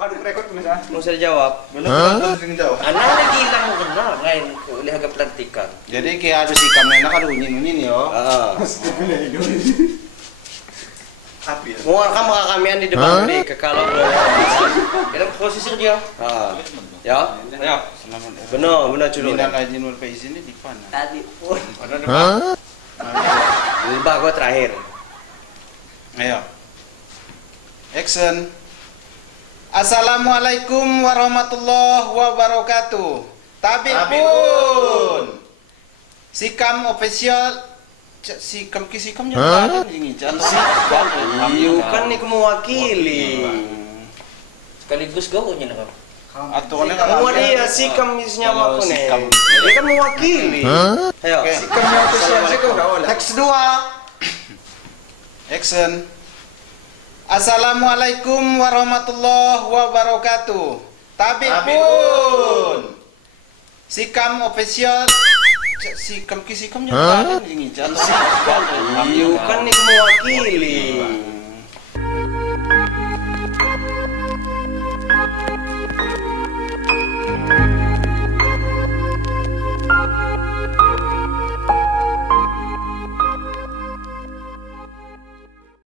Aduh rekod bisa. Mau saya jawab. Belum sing jawab. Anak lagi hilang kena ngain oleh agak pelantikan. Jadi kayak ada sikam enak ada unyin-unyin yo. Api. Mau kamu kamian di depan di ke kalau kita posisi dia. Ya. Ya, selamat. Benar culo. Minal aidin wal faizin ini di mana? Tadi pun. Ada depan. Lebah gua terakhir. Ayo. Action. Assalamualaikum warahmatullahi wabarakatuh. Tapi pun. Sikam official sikam ada ini jatuh sikam. Iya kan nih mewakili. Sekaligus gaulnya nih kan. Atau kan Kamu dia sikam isinya aku nih. Dia kan mewakili. Ayo. Sikamnya official sih kau enggak boleh. Teks 2. Action. Assalamualaikum warahmatullahi wabarakatuh. Tapi pun. Sikam official sikam ada ini jatuh sikam. Iya kan nih mewakili.